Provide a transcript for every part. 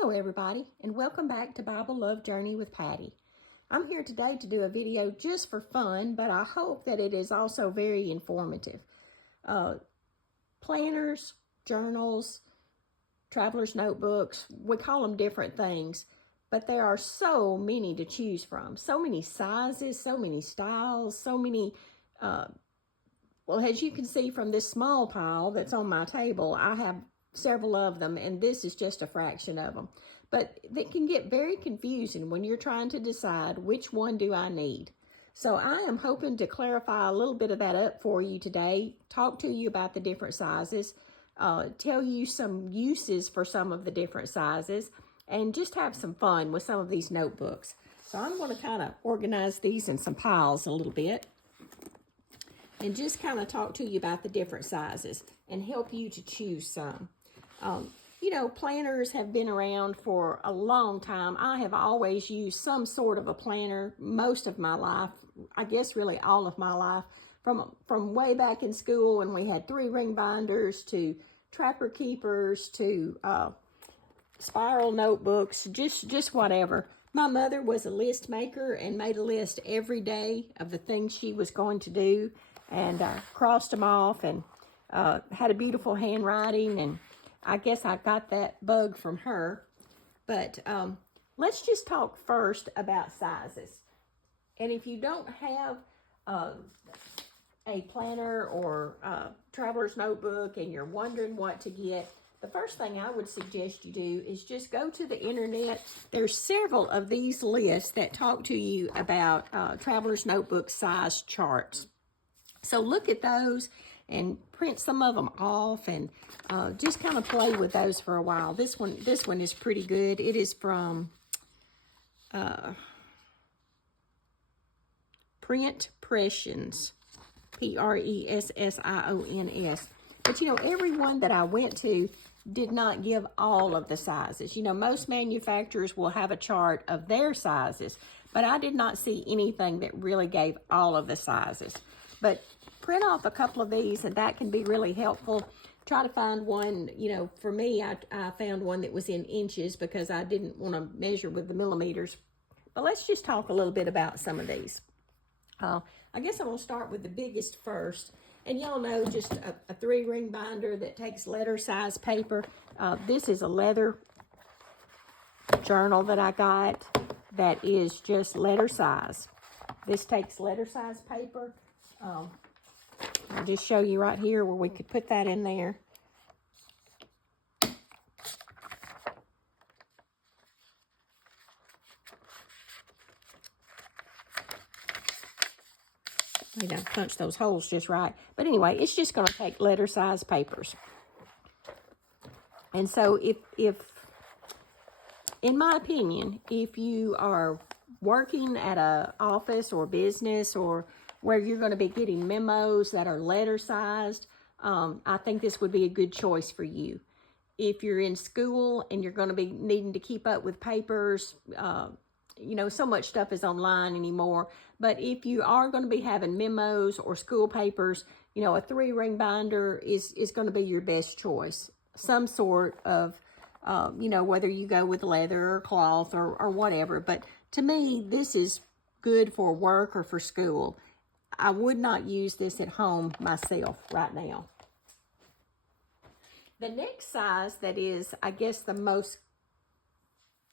Hello everybody, and welcome back to Bible Love Journey with Patty. I'm here today to do a video just for fun, but I hope that it is also very informative. Planners, journals, traveler's notebooks, we call them different things, but there are so many to choose from. So many sizes, so many styles, so many, well, as you can see from this small pile that's on my table, I have several of them, and this is just a fraction of them. But it can get very confusing when you're trying to decide which one do I need. So I am hoping to clarify a little bit of that up for you today, talk to you about the different sizes, tell you some uses for some of the different sizes, and just have some fun with some of these notebooks. So I'm going to kind of organize these in some piles a little bit and just kind of talk to you about the different sizes and help you to choose some. You know, planners have been around for a long time. I have always used some sort of a planner most of my life, I guess really all of my life, from way back in school when we had 3-ring binders to Trapper Keepers to spiral notebooks, just whatever. My mother was a list maker and made a list every day of the things she was going to do and crossed them off and had a beautiful handwriting, and I guess I got that bug from her. But let's just talk first about sizes. And if you don't have a planner or a traveler's notebook and you're wondering what to get, the first thing I would suggest you do is just go to the internet. There's several of these lists that talk to you about traveler's notebook size charts. So look at those and print some of them off and just kind of play with those for a while. This one is pretty good. It is from Printpressions, Pressions. But you know, every one that I went to did not give all of the sizes. You know, most manufacturers will have a chart of their sizes, but I did not see anything that really gave all of the sizes. But print off a couple of these, and that can be really helpful. Try to find one, you know, for me, I found one that was in inches because I didn't want to measure with the millimeters. But let's just talk a little bit about some of these. I guess I'm going to start with the biggest first. And y'all know, just a 3-ring binder that takes letter size paper. This is a leather journal that I got that is just letter size. This takes letter size paper. I'll just show you right here where we could put that in there. I gotta punch those holes just right. But anyway, it's just going to take letter size papers. And so if, in my opinion, if you are working at an office or business or where you're going to be getting memos that are letter sized, I think this would be a good choice for you. If you're in school and you're going to be needing to keep up with papers, you know, so much stuff is online anymore. But if you are going to be having memos or school papers, you know, a 3-ring binder is going to be your best choice. Some sort of, you know, whether you go with leather or cloth or whatever. But to me, this is good for work or for school. I would not use this at home myself right now. The next size that is, I guess, the most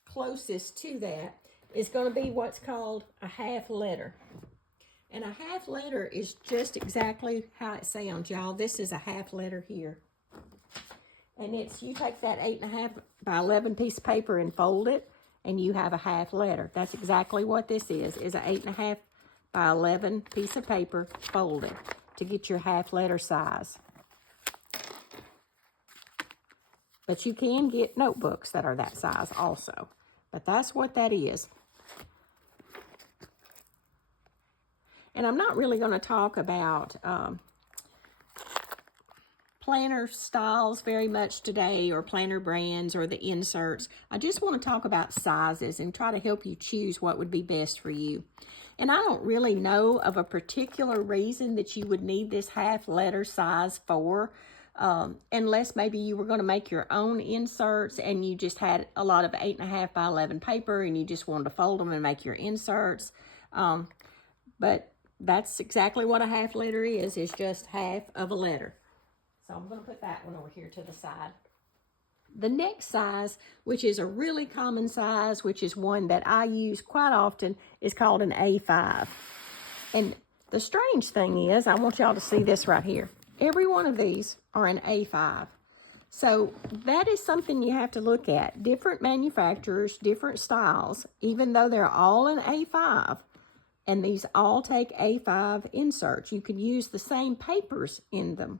closest to that is going to be what's called a half letter. And a half letter is just exactly how it sounds, y'all. This is a half letter here. And it's, you take that 8.5 by 11 piece of paper and fold it, and you have a half letter. That's exactly what this is an 8.5 by 11 piece of paper folded to get your half letter size. But you can get notebooks that are that size also. But that's what that is. And I'm not really going to talk about planner styles very much today, or planner brands or the inserts. I just want to talk about sizes and try to help you choose what would be best for you. And I don't really know of a particular reason that you would need this half letter size for. unless maybe you were going to make your own inserts and you just had a lot of 8.5 by 11 paper and you just wanted to fold them and make your inserts. But that's exactly what a half letter is just half of a letter. So I'm going to put that one over here to the side. The next size, which is a really common size, which is one that I use quite often, is called an A5. And the strange thing is, I want y'all to see this right here. Every one of these are an A5. So that is something you have to look at. Different manufacturers, different styles, even though they're all an A5, and these all take A5 inserts. You can use the same papers in them,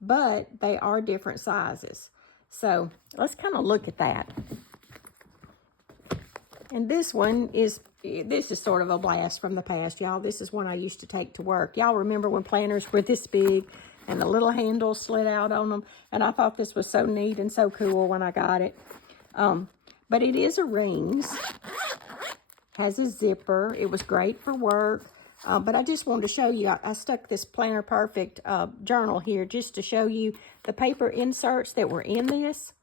but they are different sizes. So let's kind of look at that. And this is sort of a blast from the past, y'all. This is one I used to take to work. Y'all remember when planners were this big and the little handles slid out on them? And I thought this was so neat and so cool when I got it. But it is a rings, has a zipper. It was great for work. But I just wanted to show you, I stuck this Planner Perfect journal here just to show you the paper inserts that were in this.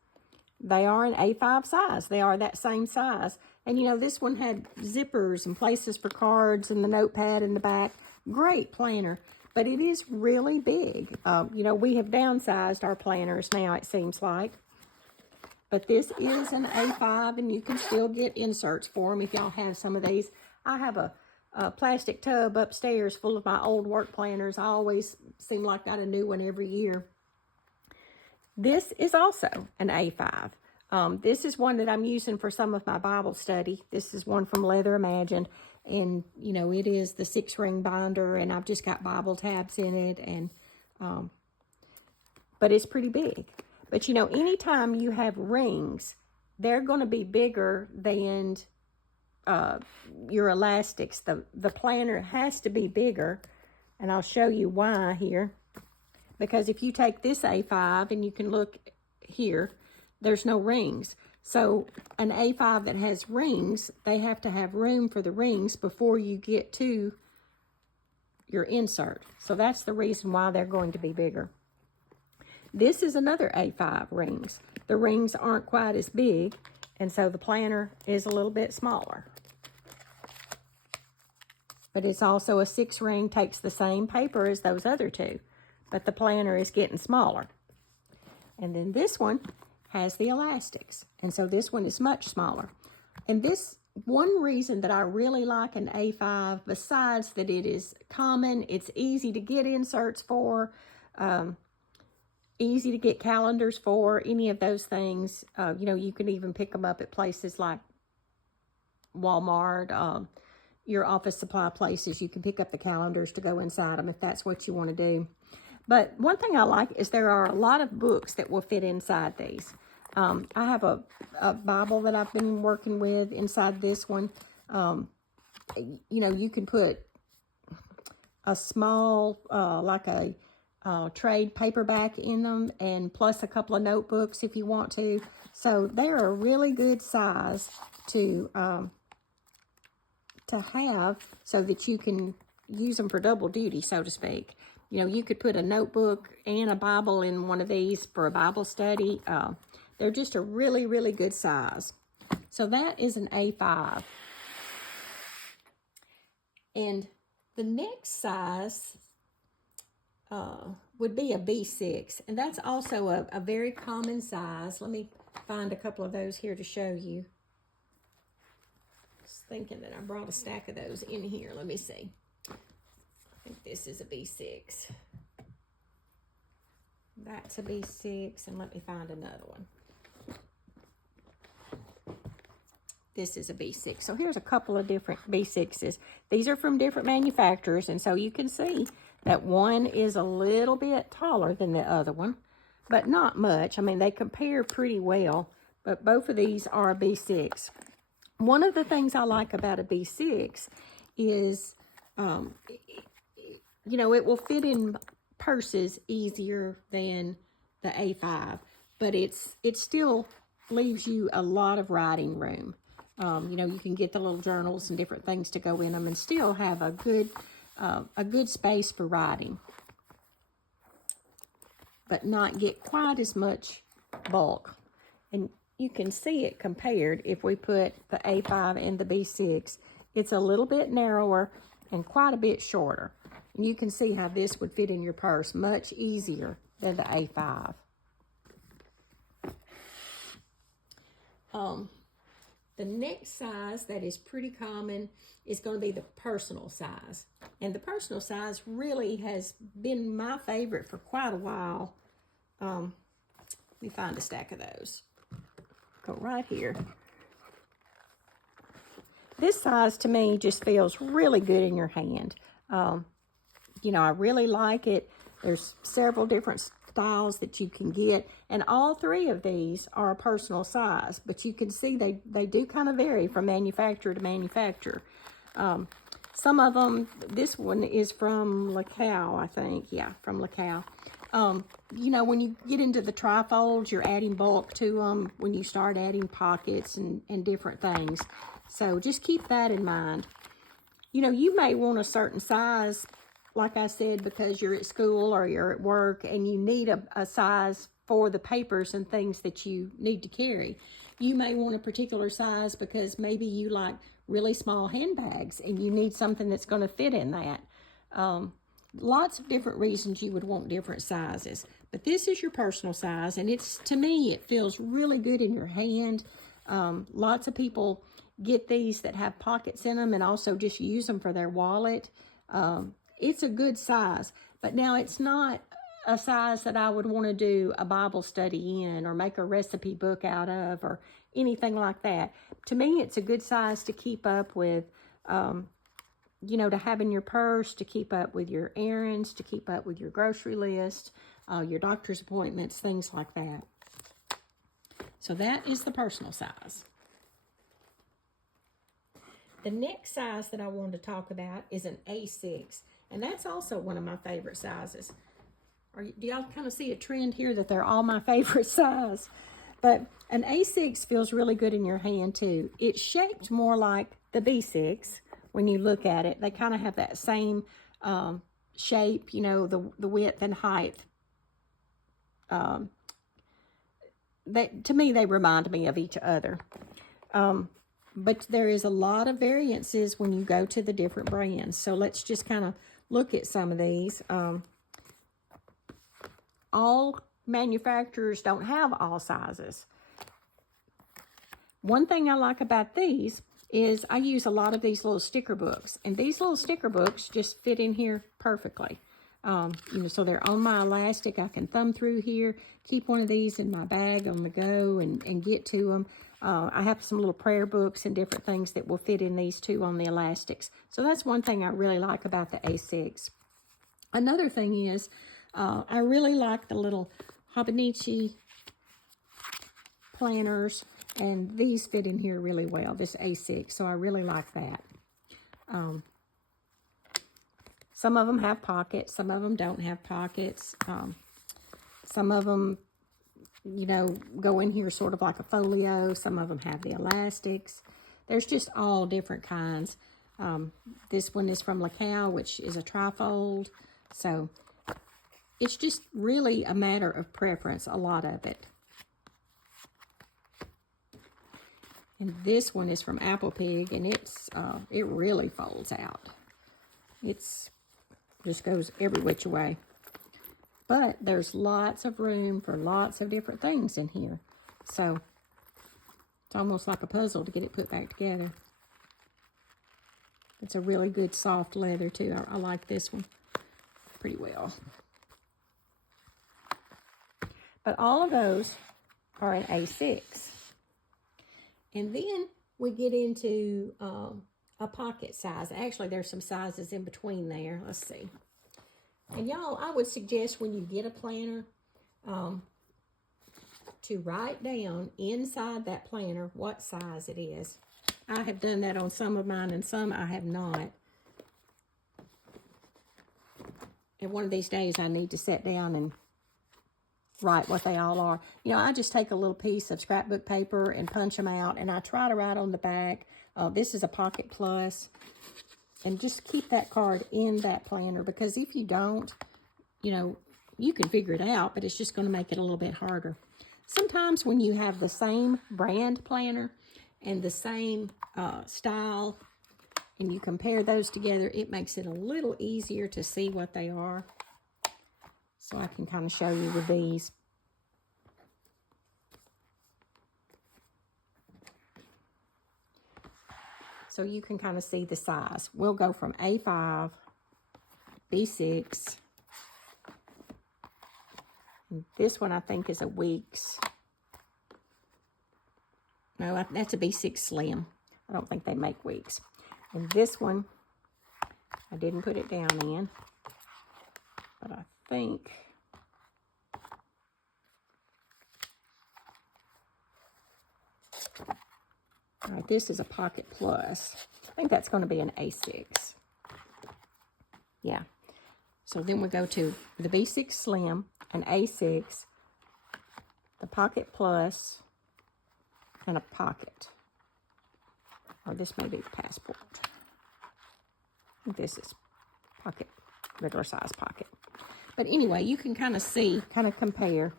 They are an A5 size. They are that same size. And, you know, this one had zippers and places for cards and the notepad in the back. Great planner. But it is really big. You know, we have downsized our planners now, it seems like. But this is an A5, and you can still get inserts for them if y'all have some of these. I have a plastic tub upstairs full of my old work planners. I always seem like I got a new one every year. This is also an A5. This is one that I'm using for some of my Bible study. This is one from Leather Imagined, and you know, it is the 6-ring binder, and I've just got Bible tabs in it, and but it's pretty big. But you know, anytime you have rings, they're going to be bigger than your elastics. The planner has to be bigger, and I'll show you why here. Because if you take this A5 and you can look here, there's no rings. So an A5 that has rings, they have to have room for the rings before you get to your insert. So that's the reason why they're going to be bigger. This is another A5 rings. The rings aren't quite as big, and so the planner is a little bit smaller. But it's also a 6-ring, takes the same paper as those other two, but the planner is getting smaller. And then this one has the elastics, and so this one is much smaller. And this, one reason that I really like an A5, besides that it is common, it's easy to get inserts for, easy to get calendars for, any of those things. You know, you can even pick them up at places like Walmart, your office supply places. You can pick up the calendars to go inside them if that's what you want to do. But one thing I like is there are a lot of books that will fit inside these. I have a Bible that I've been working with inside this one. You know, you can put a small, like a trade paperback in them, and plus a couple of notebooks if you want to. So they're a really good size to have, so that you can use them for double duty, so to speak. You know, you could put a notebook and a Bible in one of these for a Bible study. They're just a really, really good size. So that is an A5. And the next size would be a B6. And that's also a very common size. Let me find a couple of those here to show you. Just thinking that I brought a stack of those in here. Let me see. I think this is a B6. That's a B6, and let me find another one. This is a B6. So here's a couple of different B6s. These are from different manufacturers, and so you can see that one is a little bit taller than the other one, but not much. I mean, they compare pretty well, but both of these are a B6. One of the things I like about a B6 is, you know, it will fit in purses easier than the A5, but it still leaves you a lot of writing room. You know, you can get the little journals and different things to go in them and still have a good space for writing. but not get quite as much bulk. And you can see it compared if we put the A5 and the B6. It's a little bit narrower and quite a bit shorter. And you can see how this would fit in your purse much easier than the A5. The next size that is pretty common is going to be the personal size. And the personal size really has been my favorite for quite a while. Let me find a stack of those. Go right here. This size to me just feels really good in your hand. You know, I really like it. There's several different styles that you can get, and all three of these are a personal size, but you can see they do kind of vary from manufacturer to manufacturer. Some of them, this one is from Lacow, I think. Yeah, from Lacow. You know, when you get into the trifolds, you're adding bulk to them when you start adding pockets and different things. So just keep that in mind. You know, you may want a certain size, like I said, because you're at school or you're at work and you need a size for the papers and things that you need to carry. You may want a particular size because maybe you like really small handbags and you need something that's going to fit in that. Lots of different reasons you would want different sizes. But this is your personal size, and it's, to me, it feels really good in your hand. Lots of people get these that have pockets in them and also just use them for their wallet. It's a good size, but now it's not a size that I would want to do a Bible study in or make a recipe book out of or anything like that. To me, it's a good size to keep up with, you know, to have in your purse, to keep up with your errands, to keep up with your grocery list, your doctor's appointments, things like that. So that is the personal size. The next size that I wanted to talk about is an A6, and that's also one of my favorite sizes. Do y'all kind of see a trend here that they're all my favorite size? But an A6 feels really good in your hand too. It's shaped more like the B6 when you look at it. They kind of have that same shape, you know, the width and height. To me, they remind me of each other. But there is a lot of variances when you go to the different brands. So let's just kind of look at some of these. All manufacturers don't have all sizes. One thing I like about these is I use a lot of these little sticker books. And these little sticker books just fit in here perfectly. You know, so they're on my elastic. I can thumb through here, keep one of these in my bag on the go and get to them. I have some little prayer books and different things that will fit in these too on the elastics. So that's one thing I really like about the A6. Another thing is I really like the little Hobonichi planners, and these fit in here really well, this A6, so I really like that. Some of them have pockets, some of them don't have pockets. Some of them, you know, go in here sort of like a folio. Some of them have the elastics. There's just all different kinds. This one is from Lacow, which is a trifold. So it's just really a matter of preference, a lot of it. And this one is from Apple Pig, and it really folds out. It's just goes every which way. But there's lots of room for lots of different things in here. So it's almost like a puzzle to get it put back together. It's a really good soft leather too. I like this one pretty well. But all of those are an A6. And then we get into a pocket size. Actually, there's some sizes in between there. Let's see. And y'all, I would suggest when you get a planner to write down inside that planner what size it is. I have done that on some of mine and some I have not. And one of these days I need to sit down and write what they all are. You know, I just take a little piece of scrapbook paper and punch them out, and I try to write on the back. This is a Pocket Plus. And just keep that card in that planner, because if you don't, you know, you can figure it out, but it's just going to make it a little bit harder. Sometimes when you have the same brand planner and the same style, and you compare those together, it makes it a little easier to see what they are. So I can kind of show you with these. So you can kind of see the size. We'll go from A5, B6. And this one I think is a Weeks. No, that's a B6 Slim. I don't think they make Weeks. And this one, I didn't put it down in, but I think all right, this is a Pocket Plus. I think that's going to be an A6. Yeah. So then we go to the B6 Slim, an A6, the Pocket Plus, and a Pocket. Or this may be Passport. I think this is Pocket, regular size Pocket. But anyway, you can kind of see, kind of compare.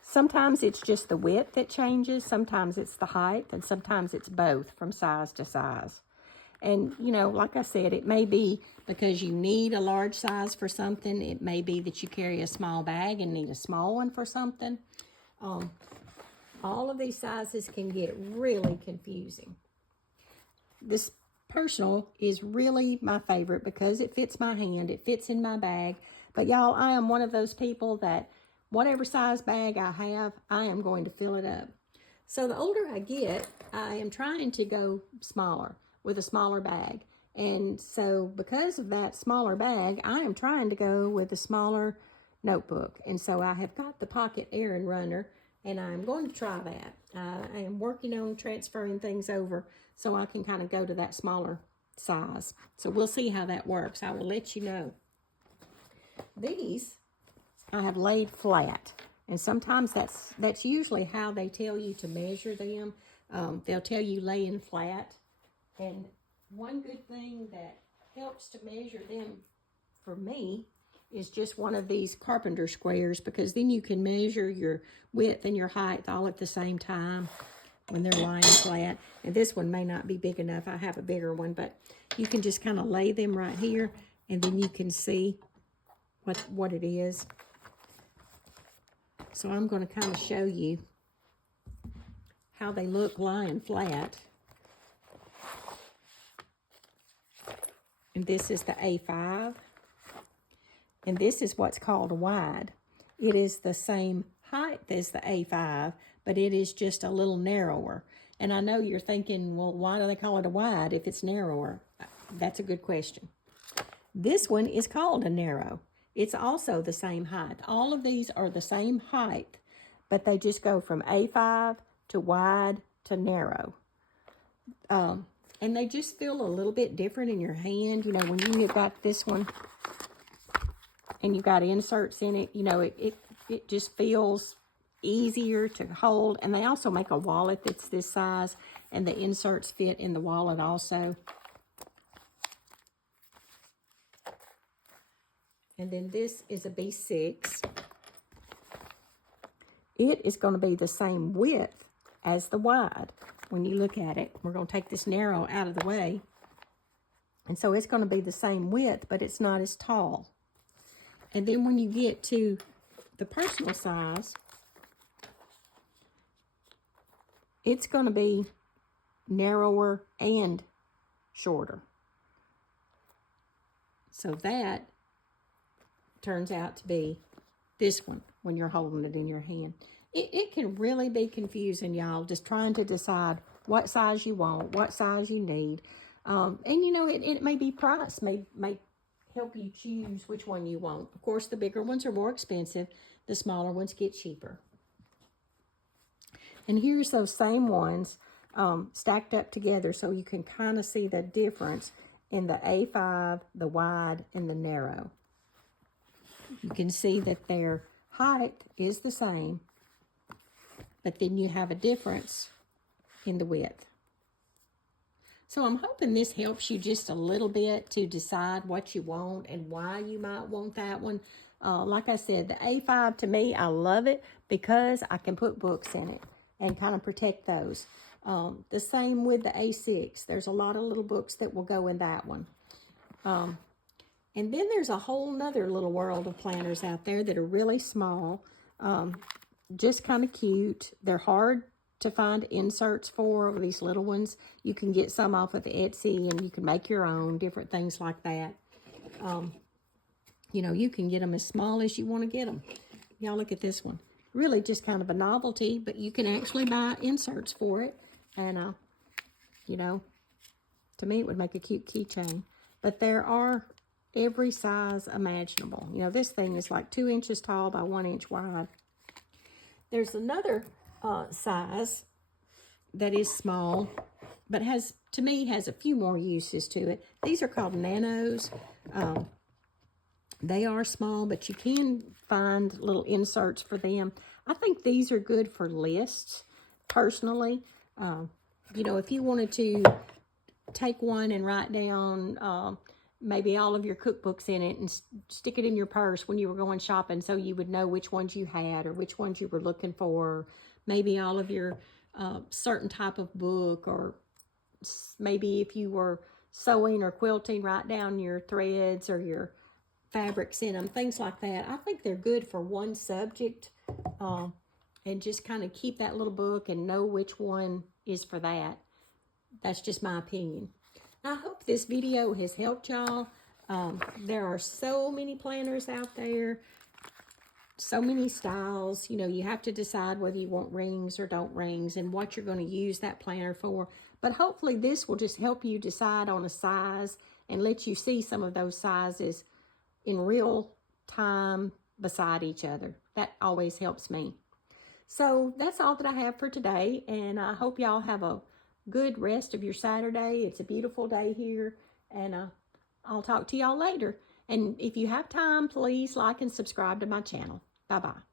Sometimes it's just the width that changes, sometimes it's the height, and sometimes it's both from size to size. And, you know, like I said, it may be because you need a large size for something. It may be that you carry a small bag and need a small one for something. All of these sizes can get really confusing. This Personal is really my favorite because it fits my hand, it fits in my bag. But y'all, I am one of those people that whatever size bag I have, I am going to fill it up. So the older I get, I am trying to go smaller with a smaller bag. And so because of that smaller bag, I am trying to go with a smaller notebook. And so I have got the Pocket Errand Runner, and I'm going to try that. I am working on transferring things over so I can kind of go to that smaller size. So we'll see how that works. I will let you know. These I have laid flat, and sometimes that's usually how they tell you to measure them. They'll tell you laying flat, and one good thing that helps to measure them for me is just one of these carpenter squares, because then you can measure your width and your height all at the same time when they're lying flat. And this one may not be big enough. I have a bigger one, but you can just kind of lay them right here, and then you can see what it is. So I'm going to kind of show you how they look lying flat. And this is the A5. And this is what's called a wide. It is the same height as the A5, but it is just a little narrower. And I know you're thinking, well, why do they call it a wide if it's narrower? That's a good question. This one is called a narrow. It's also the same height. All of these are the same height, but they just go from A5 to wide to narrow. And they just feel a little bit different in your hand. You know, when you have got this one and you've got inserts in it, you know, it just feels easier to hold. And they also make a wallet that's this size, and the inserts fit in the wallet also. And then this is a B6. It is going to be the same width as the wide. When you look at it, we're going to take this narrow out of the way. And so it's going to be the same width, but it's not as tall. And then when you get to the personal size, it's going to be narrower and shorter. So that turns out to be this one when you're holding it in your hand. It can really be confusing, y'all, just trying to decide what size you want, what size you need. And, you know, it may be price, may help you choose which one you want. Of course, the bigger ones are more expensive. The smaller ones get cheaper. And here's those same ones stacked up together so you can kind of see the difference in the A5, the wide, and the narrow. You can see that their height is the same, but then you have a difference in the width. So I'm hoping this helps you just a little bit to decide what you want and why you might want that one. Like I said, the A5 to me, I love it because I can put books in it and kind of protect those. The same with the A6. There's a lot of little books that will go in that one. And then there's a whole nother little world of planners out there that are really small, just kind of cute. They're hard to find inserts for, these little ones. You can get some off of Etsy, and you can make your own, different things like that. You know, you can get them as small as you want to get them. Y'all look at this one. Really just kind of a novelty, but you can actually buy inserts for it. And, you know, to me it would make a cute keychain. But there are every size imaginable. You know, this thing is like 2 inches tall by 1 inch wide. There's another size that is small, but has, to me, has a few more uses to it. These are called nanos. They are small, but you can find little inserts for them. I think these are good for lists, personally. You know, if you wanted to take one and write down maybe all of your cookbooks in it and stick it in your purse when you were going shopping so you would know which ones you had or which ones you were looking for. Maybe all of your certain type of book, or maybe if you were sewing or quilting, write down your threads or your fabrics in them, things like that. I think they're good for one subject, and just kind of keep that little book and know which one is for that. That's just my opinion. I hope this video has helped y'all. There are so many planners out there, so many styles. You know, you have to decide whether you want rings or don't rings and what you're going to use that planner for. But hopefully this will just help you decide on a size and let you see some of those sizes in real time beside each other. That always helps me. So that's all that I have for today, and I hope y'all have a good rest of your Saturday. It's a beautiful day here, and I'll talk to y'all later. And if you have time, please like and subscribe to my channel. Bye-bye.